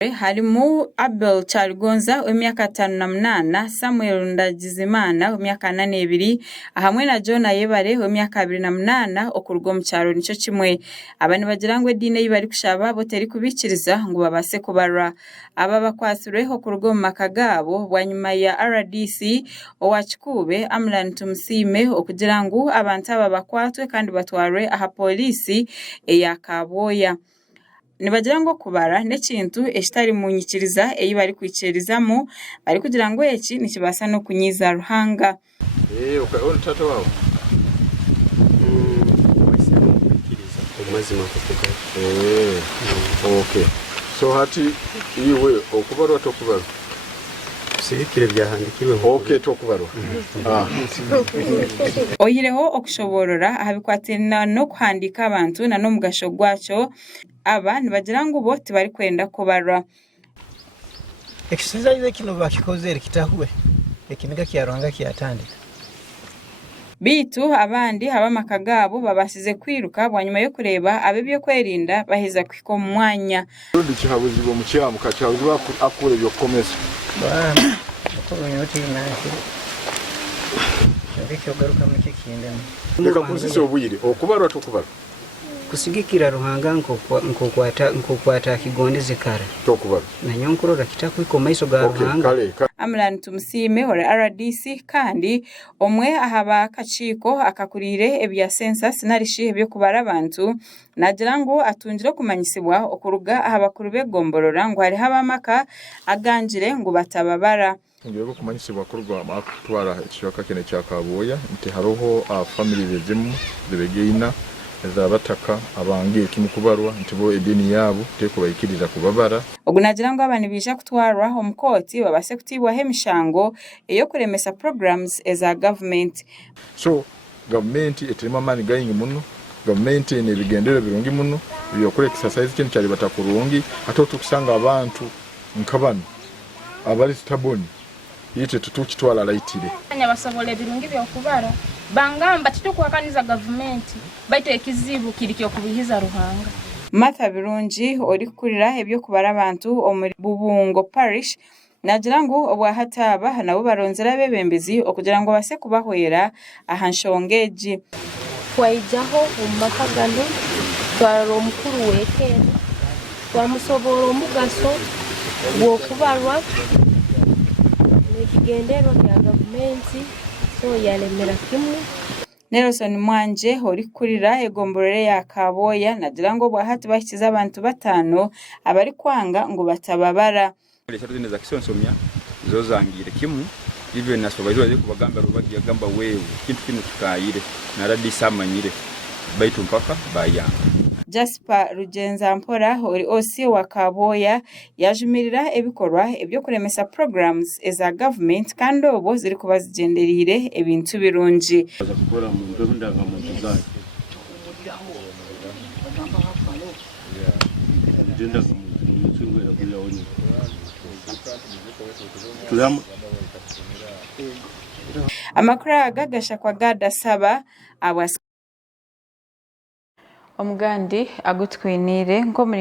Harimu Abel Chargonza w'emyaka 58, Samuel Ndagizimana w'emyaka 42 hamwe na John Ayebare w'emyaka 28 okuruga mu cyaro nico kimwe. Abani bagira ngo edine yibari kushaba bo teri kubikiriza ngo babase kubarwa. Aba bakwasireho kuruga mu makagabo bwanyuma ya RDC owachikube Amlan Tumusime okugira ngo abantu aba bakwatwe kandi batwarwe aha polisi ya Kaboya. Nibagira ngo kubara nekintu ekitari munyikiriza bari kwicerizamo bari kugira ngo eki nikibasa no kunyiza ruhanga. Ukaona tata wao mazima kuvuga. Okay, so hati iwe okubarwa tokubarwa sirikire byahandikiwe. Okay, tokubarwa. Oyireho okushoborora ahabikwatina no kuhandika abantu na no mugasho gwacho aba nibagira ngo bo tibari kwenda kubarwa. Ekisiza yiwe kino bakikoze kitahuwe ekiniga kyarwanga kyatandika bitu abandi haba makagabo babasize kwiruka bwanyuma yo kureba abebyo kwerinda baheza kwiko mu mwanya. Ndi kihabuzi bo mucyamu kachabuzi akure byo komesa yote nake bikyo garuka mu kikinde ndeka kuzise obuyire okubarwa tokubarwa kusigikira ruhanga nkokwata kigonde zikara tokubarwa na nyonkoro kitakwiko maiso ga ruhanga. Amlan Tumusime ora RDC kandi omwe ahaba kachiko akakurire ebya census narishi byo kubara abantu nagira ngo atunjire kumanyisibwa okuruga abakuru begomborora ngo hari habamaka aganjire ngo batababara. Ngiye kumanyisibwa kurwa amatwara ekishaka kene cya Kaboya nti haroho family bezimu begeina zabataka abangiye kimukubarwa nti bo edini yabo teko bayikiriza kubabara. Ogunagira ngo abani bisha kutwarwa omukoti babase kutibwa hemishango eyo kuremesa programs eza government. So government etirima mani gayingi muno, government ne bigendere birungi muno byo kure exercise kintu cyari batakurungi atoto kusanga abantu nkabano abali staboni yite tutukitwala laitire basobole birungi byo kubara bangamba titukwakaniza government baito ekizibu kirikyo kubihiza ruhanga. Martha Birungi ori kurira ebyo kubara abantu omuri Bubungo parish nagira ngo obwahataba nabo baronzera bebembezi okugira ngo base kubahwera ahanshongeji kwaijaho umakagano twaro mukuru wekera twamusobora omugaso gwo kubarwa nekigendero kya government so yalemera kimu. Nelson Mwanje ori kurira egomborere ya Kaboya nagira ngo bwahati bakiza abantu batano abari kwanga ngo batababara. Leshatu za kisonsomya zozangire kimu ibyo nasobarizwa yo kubagamba rubagiye gamba wewe kintu kino kikayire naradi samanyire baitu mpaka bayanga. Jasper Rugenza Mpora ori osi wa Kaboya yajumirira ebikorwa ebyo kuremesa programs eza government kandi obo ziri kubazigenderire ebintu birungi. Zakukora mu ndondaga mu zayi ndenda mu tsingwera kuya woni tulam amakura gagasha kwa gada saba abas omugandi agutwinire ngo muri